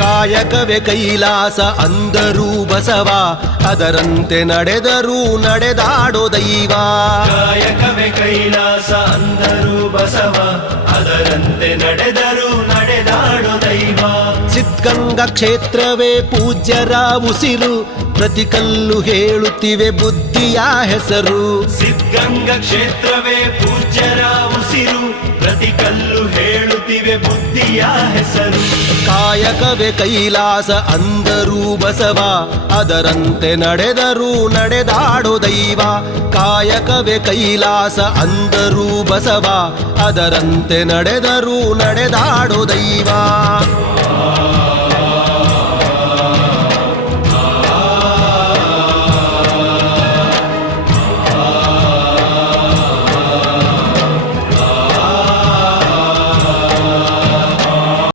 ಕಾಯಕವೇ ಕೈಲಾಸ ಅಂದರೂ ಬಸವ, ಅದರಂತೆ ನಡೆದರೂ ನಡೆದಾಡೋ ದೈವ. ಕಾಯಕವೇ ಕೈಲಾಸ ಅಂದರೂ ಬಸವ, ಅದರಂತೆ ನಡೆದರೂ ನಡೆದಾಡೋ ದೈವ. ಸಿದ್ಧಗಂಗಾ ಕ್ಷೇತ್ರವೇ ಪೂಜ್ಯರ ಉಸಿರು, ಪ್ರತಿ ಕಲ್ಲು ಹೇಳುತ್ತಿವೆ ಬುದ್ಧಿಯ ಹೆಸರು. ಸಿದ್ಧಗಂಗಾ ಕ್ಷೇತ್ರವೇ ಪೂಜ್ಯರ ಉಸಿರು, ಪ್ರತಿ ಕಲ್ಲು ಹೇಳುತ್ತಿವೆ ಬುದ್ಧಿಯ ಹೆಸರು. ಕಾಯಕವೇ ಕೈಲಾಸ ಅಂದರೂ ಬಸವ, ಅದರಂತೆ ನಡೆದರೂ ನಡೆದಾಡೋ ದೈವ. ಕಾಯಕವೇ ಕೈಲಾಸ ಅಂದರೂ ಬಸವ, ಅದರಂತೆ ನಡೆದರೂ ನಡೆದಾಡೋ ದೈವ.